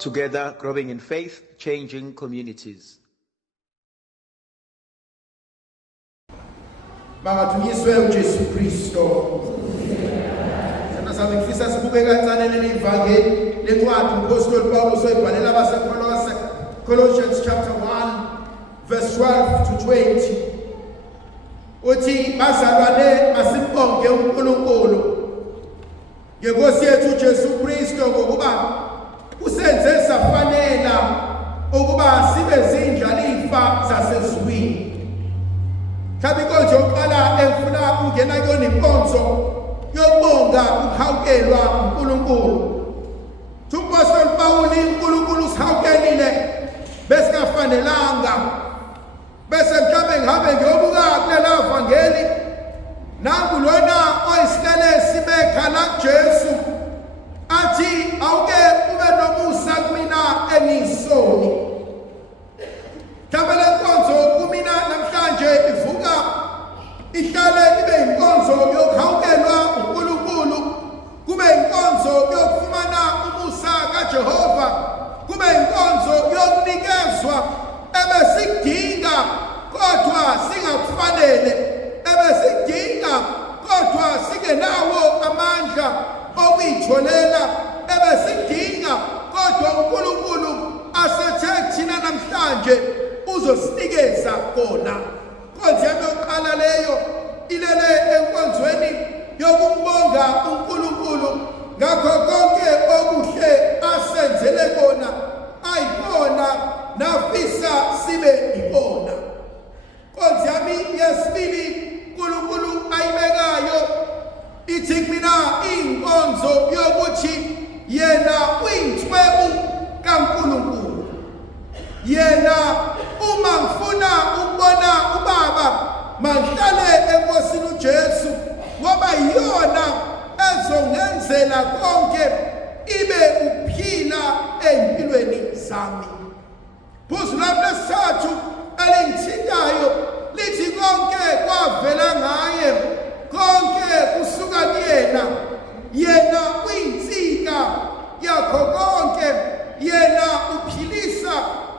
Together, growing in faith, changing communities. Makathunyiswe uJesu Kristo. Sami ngifisa sibuke kancane leli ivangeli lencwadi uMpostoli Pawulos oyibhalela abaseKolose, Colossians chapter 1 verse 12 to 20. Uthi bazalwane masibonge uNkulunkulu ngeNkosi yethu uJesu Kristo ngokuba usenze safanela ukuba sibe zindlalifa zasezulwini. Mhlawumbe inkonzo yokuqala engifuna ukungena kuyona inkonzo yokubonga ukuhawukelwa uNkulunkulu. uMpostoli Pawulo uNkulunkulu usihawukelile besikafanelanga. Bese mhlawumbe ngihambe ngiyobuka kulela vangeli nangu lona oyisilelesi bekhala kuJesu athi awuke ube nomusa kumina engiyisoni. Mhlawumbe le nkonzo kumina namhlanje ivuka ihlale ibe inkonzo yokuhawukelwa uNkulunkulu, kube inkonzo yokufumana umusa kaJehova, kube inkonzo yokunikezwa ebesidinga kodwa singakufanele, ebesidinga kodwa singenawo amandla okuyitholela, ebesidinga kodwa uNkulunkulu asethe thina namhlanje uzosinikeza kona. Inkonzo yami yokuqala leyo ilele enkonzweni yokumbonga uNkulunkulu ngakho konke okuhle asenzele kona, ayikona nafisa sibe ikona. Inkonzo yami yesibili uNkulunkulu ayibekayo ithi kumina inkonzo yokuthi yena uyinswebu kaNkulunkulu. Yena uma ngifuna ukubona uBaba mangihlale eNkosini uJesu ngoba yiyona ezongenzela konke ibe uphila empilweni zami. Phuzu lami lesithathu elingithintayo lithi konke kwavela ngaye, konke kusuka kuyena, yena uyinsika yakho konke, yena uphilisa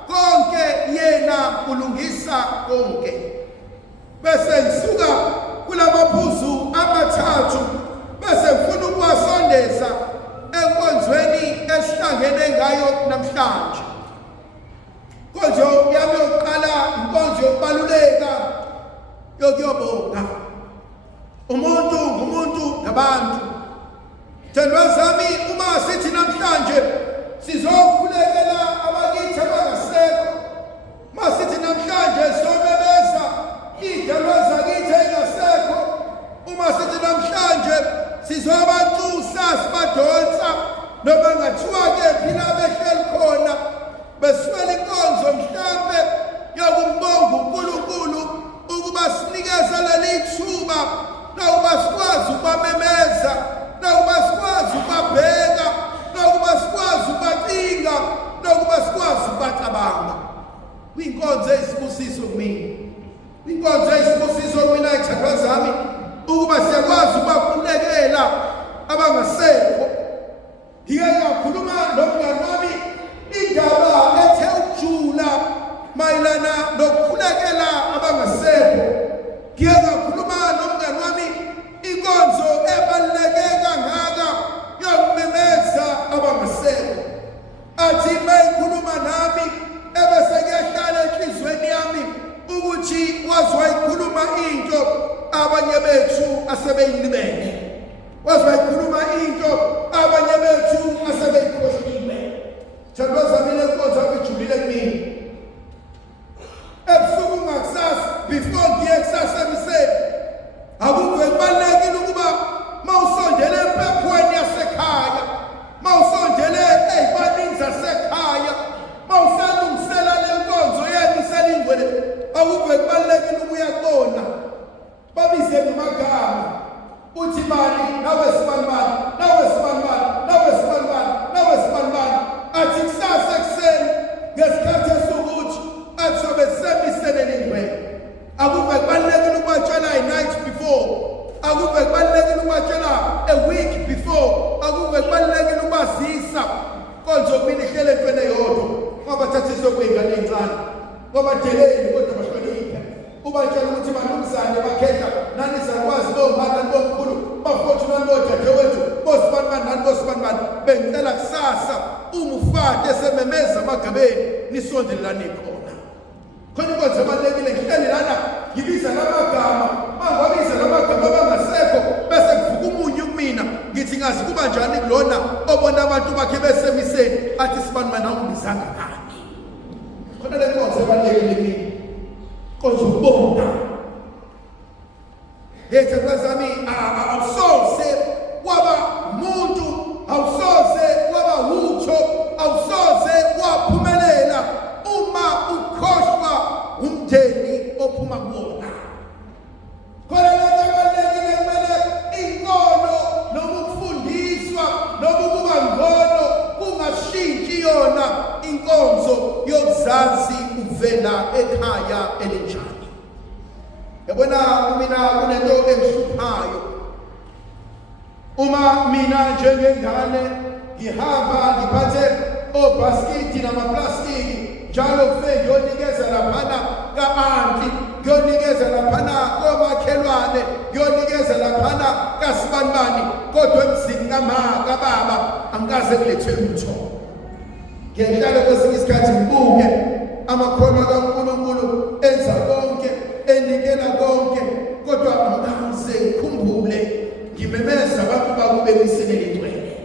konke, yena ulungisa konke. Bese ngisuka kulamaphuzu amathathu bese ngifuna ukuwasondeza enkonzweni esihlangene ngayo namhlanje. Inkonzo yami yokuqala inkonzo yokubaluleka yokuyobonga. Umuntu ngumuntu ngabantu. Thandwa zami, uma sithi namhlanje sizokhulekela abakithi abangasekho, masithi namhlanje sobebeza idalwa zakithi engasekho, uma sithi namhlanje sizobanxusa sibadonsa noma ngathiwa ke phila behleli khona beswela inkonzo mhlambe yokumbonga uNkulunkulu ukuba sinikeze leli thuba nokuba sikwazi ukubamemeza, nokuba sikwazi ukubabheka, nokuba sikwazi ukubacinga, nokuba sikwazi ukubacabanga. Kwinkonzo eyisibusiso kumina, kwinkonzo eyisibusiso kumina izithandwa zami ukuba siyakwazi ukubakhulekela abangasekho. Ngike ngakhuluma nomngani wami indaba ethe ukujula mayelana nokukhulekela abangasekho. Ngike ngakhuluma nomngani wami inkonzo ebaluleke kangaka yokumemeza abangasekho. Athi mayikhuluma nami ebese kuyahlala enhlizweni yami ukuthi wazi wayikhuluma into abanye bethu asebeyilibele, wazi wayikhuluma into abanye bethu asebeyikhohlile. Thandwa zami, le nkonzo ijulile kumina. Ebusuku ngakusasa before ngiye kusasa emiseni akuve kubalulekile ukuba mawusondele empephweni yasekhaya, mawusondele ey'banini zasekhaya, mawusalungisela le nkonzo yenu selingcwele, akuve kubalulekile ukuya kubona babize ngamagama konje okumini ihlele entweni eyodwa ngoba thathiswe kwingane ezincane ngoba deleni kodwa bahloniphe ubatshela ukuthi banumzane bakhetha nani zakwazi bomama bomkhulu bafotshana nodadewethu bosibani nani bosibani bengicela kusasa umufate sememeza amagabeni nisondelelane khona khona konje abalekile ngihleli lana ngibiza lamagama mangabiza lamagama bangasekho bese kuvuka umunyu kumina ngithi ngazi kuba njani kulona obona abantu bakhe besemiseni athi sibani mana ungibizanga ngani khona le nkonzo ebalekile mina konje ubonga yethu bazami awusoze waba umuntu awusoze waba utho awusoze waphumelela uma ukhohlwa umndeni ophuma kuwona khona lento ebalekile kumele inkono nokufundiswa nokuba ngono kungashintshi yona inkonzo yokuzazi uvela ekhaya elinjani yabona mina kunento engihluphayo uma mina njengengane ngihamba ngiphathe obhaskiti namaplastiki njalo kufike ngiyonikeza laphana ka-anti ngiyonikeza laphana komakhelwane ngiyonikeza laphana kasibanibani kodwa emzini kababa angikaze kulethwe lutho ngiyahlala kwesinye isikhathi ngibuke amakhono kaNkulunkulu enza konke enikela konke kodwa angikaze ngikhumbule ngimemeza abantu bakube miseleli igcwele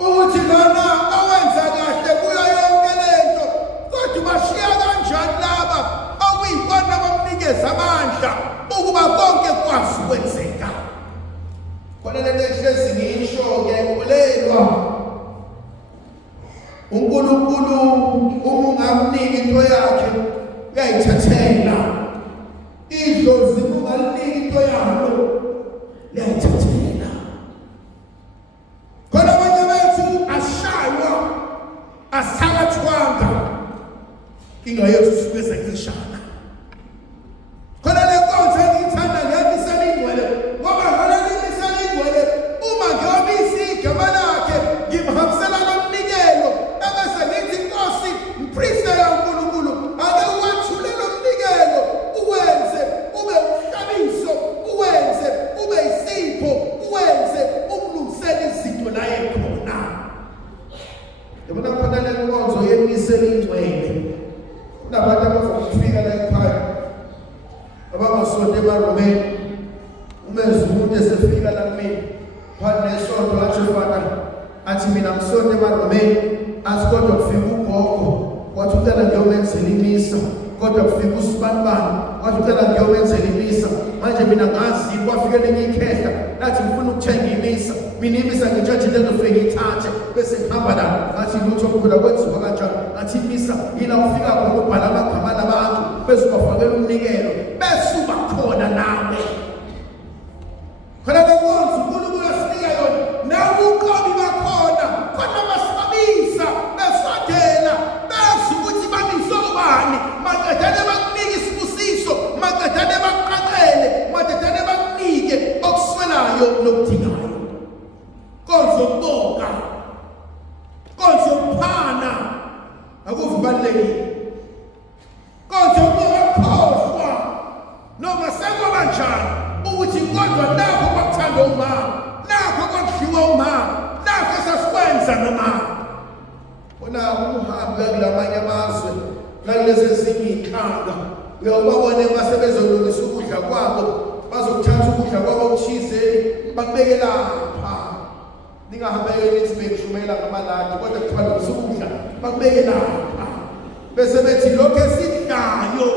ukuthi lona owenza kahle kuyo yonke lento kodwa bashiya kanjani laba okuyibona bamnikeza amandla ukuba konke kwazi kwenzeka khona lento ehlezi ngisho-ke kulelwa uNkulunkulu ungamnika into yakhe uyayithathela idlozi ungalinika into yalo liyayithathela khona abanye bethu ashaywa asakathwanga inga yethu suke sekishana khona le nkonzo engiyithanda ngemisela igcwele ngoba khona lemisela igcwele uma ngiyobisa igama lakhe ngimhambisela lomnikelo ebese ngithi Nkosi mpriest kaNkulunkulu ake uwathule lo mnikelo uwenze ube umhlabiso uwenze ube isipho uwenze umlungisele izinto la ekhona yabona khona le nkonzo yemisela igcwele kunabantu abafika la ekhaya abangasonto emaromeni umenza umuntu esefika la kumina phakathi nesonto athi fana athi mina ngisonto emaromeni athi kodwa kufika ugogo wathi ucela ngiyomenzela imisa kodwa kufika usibanibani wathi ucela ngiyomenzela imisa manje mina ngazi kwafike lenye ikhehla nathi ngifuna ukuthenga imisa mina imisa ngitshaje lezofike ngithathe bese ngihamba la ngathi lutho kuphela kwenziwa kanjani ngathi imisa yila ufika khona ubhala amagama labantu bese ubafakela umnikelo bese uba khona nawe khona lekwenza uNkulunkulu asinika yona nawe uqobi bakhona khona basibabisa besondela bese ukuthi banisobani maqedane bakunika isibusiso maqedane bakuqaqele maqedane bakunike okuswelayo nokudingayo konzo bonga konzo phana akuvubalekile konzo bonga khohlwa noma sekwabanjani ukuthi kodwa nakho kwakuthanda umama nakho kwakudliwa umama nakho sasikwenza nomama bona uhambe kulamanye amazwe ngalezi ezinye inhlanga uyawubabona basebezolungisa ukudla kwabo bazokuthatha ukudla kwabo okuthizeni bakubeke lapha ningahambe nithi bengishumela ngamaladi kodwa kuthwala ukudla bakubeke lapha bese bethi lokho esidlayo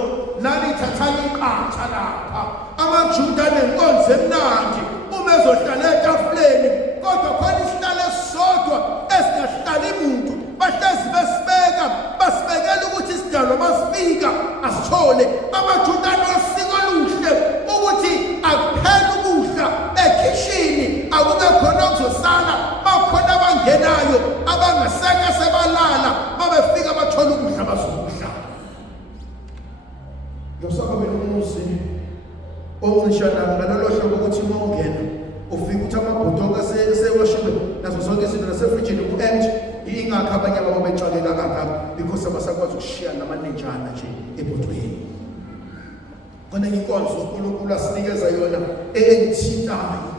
nani thathani iqatha lapha amaJuda nenkonzo emnandi uma ezohlala etafuleni kodwa khona isihlalo esisodwa esingahlali umuntu bahlezi besibeka basibekela ukuthi isidalwa masifika asithole amaJuda nosiko oluhle ukuthi akuphela ukudla ekhishini akube khona okuzosala bakhona abangenayo abangaseke sebalala babefika bathola ukudla bazokudla yosaba belomuzi oncishana ngalolo hlobo ukuthi uma ungena ufika uthi amabhodoko sewashiwe nazo zonke izinto nasefrijini yingakho abanye babo betshakeka kangaka because abasakwazi ukushiya namanenjana nje ebhodweni. Kona inkonzo uNkulunkulu asinikeza yona engithintayo.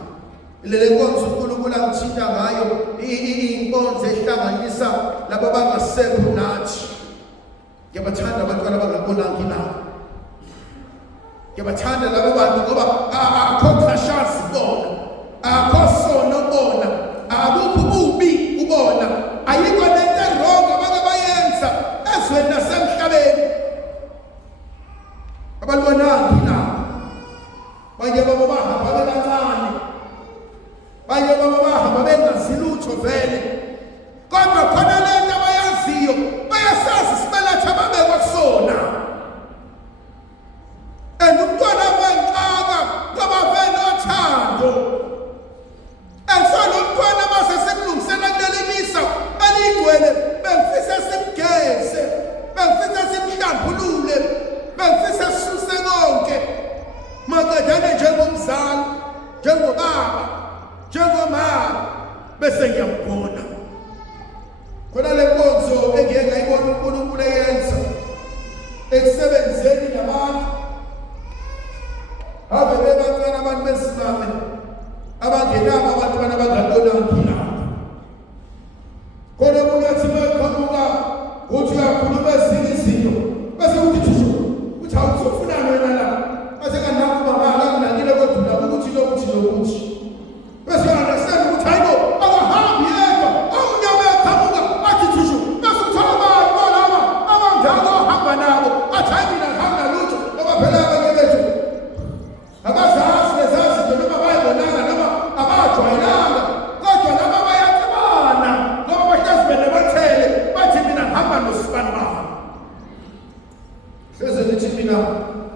Lele nkonzo uNkulunkulu angithinta ngayo inkonzo ehlanganisa labo abangasekho nathi. Ngiyabathanda abantwana abangabonanga ilanga. Ngiyabathanda labo bantu ngoba akho khashazi bona, akho sono bona, akukho ububi ubona, ayikho lento wrong abayenza ezweni nasemhlabeni. Abalibonanga ilanga. Banye babo bahamba bebancane. Banye babo bahamba bengazi lutho vele. Kodwa khona lento abayaziyo, bayasazi isibelethe ababekwa kusona. Umntwana wenxaka ngoba vele othando. Ensona umntwana mase simlungisela kuleli misa alingcwele, bengifisa simgeze, bengifisa simhlambulule, bengifisa sisuse konke. Maqedane njengomzali, njengobaba, njengomama, bese ngiyambona. Khona le nkonzo engeke ngayibona uNkulunkulu eyenza ekusebenzeni nabantu. Ave bebantwana abantu besimame abangenabo abantwana abangabonanga ilanga. Khona umuntu athi maqhamuka uthi uyakhuluma ezinye izinto bese uthi thishu uthi awuzofunana wena la bese kanako mama nginakile kodwa ukuthi lokuthi bese understand ukuthi hayibo abahambi yedwa omnyama eqhamuka athi thishu bese uthola abantu balaba abangaka ohamba nabo athi hayi mina ngihamba lutho ngoba phela abanye bethu abazazi lezazi nje noma bayibonanga noma abajwayelanga kodwa laba bayacabana ngoba bahlezi benebathele bathi mina ngihamba nosibani bami. Hleze lithi mina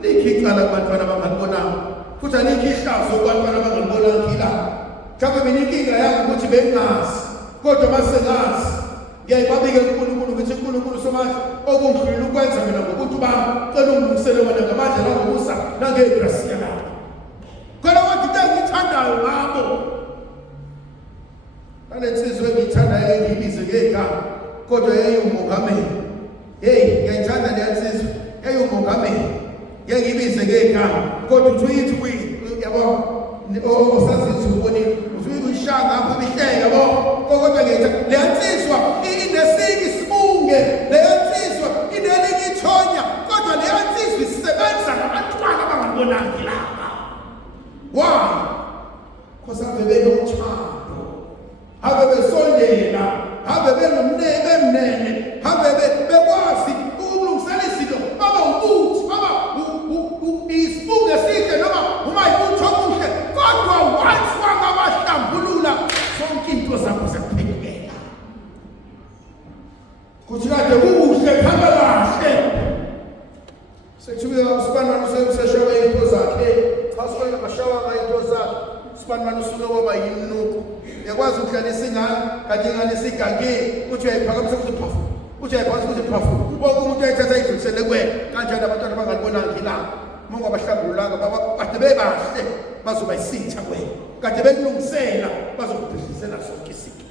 likhicala kubantwana abangalibonanga futhi alikho ihlazo kubantwana abangalibonanga ilanga. Mhlawumbe mina inkinga yami ukuthi bengazi kodwa masengazi ngiyayibabike kuNkulunkulu ukuthi uNkulunkulu somandla okungidlula ukwenza mina ngokuthi bami cela ungilungisele wena ngamandla nangomusa nangegrasiya lakho. Khona kodwa into engiyithandayo ngabo nalensizwe engiyithandayo engiyibize ngegama kodwa yayingumongameli. Hey, ngiyayithanda le nsizwe yayingumongameli. Ngiyibize ngegama kodwa uthi yabo osazithi ubonile uthi uyishanga apha bihleka yabo kodwa ngiyayithanda le nsizwa inesinye isibunge, le nsizwa inelinye ithonya kodwa le nsizwa isebenza ngabantwana abangabonanga ilanga. Why? Because ave benothando, ave besondela, ave benomnene, ave bekwazi ukulungisela izinto, baba ubuthi, baba isibunge sihle noma uma ibutho omuhle kodwa once wangabahlambulula zonke into zakho zakuphelele. Kuthi kade kuhle khamba kahle. Sekuthiwa uSibani useshawa into zakhe, cha sibani bashawa into zakhe. USibani usunoba yinuku. Yakwazi ukudlalisa ingane kanti ingane sigangile uthi uyayiphakamisa ukuthi phafu. Uthi uyayiphakamisa ukuthi phafu. Bonke umuntu uyayithatha idlulisele kuwena kanjani abantwana abangalibonanga ilanga. Monga bahlambululanga baba kade bebahle bazoba isitha kuwena. Kade bekulungisela bazokubhidlisela sonke izinto.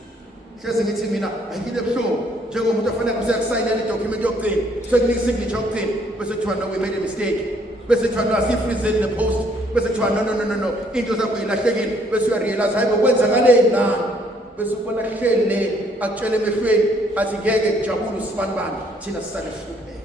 Hleze ngithi mina ayikile ebuhlungu njengomuntu ofanele usekusayinela idocument yokugcina sekunika signature yokugcina bese kuthiwa no we made a mistake bese kuthiwa no asifreeze the post bese kuthiwa no into zakho ilahlekile bese uyarealize hayibo kwenzakaleni nani bese ubona hlele akutshele emehlweni athi ngeke kujabule uSibani bani thina sisale hlupheka.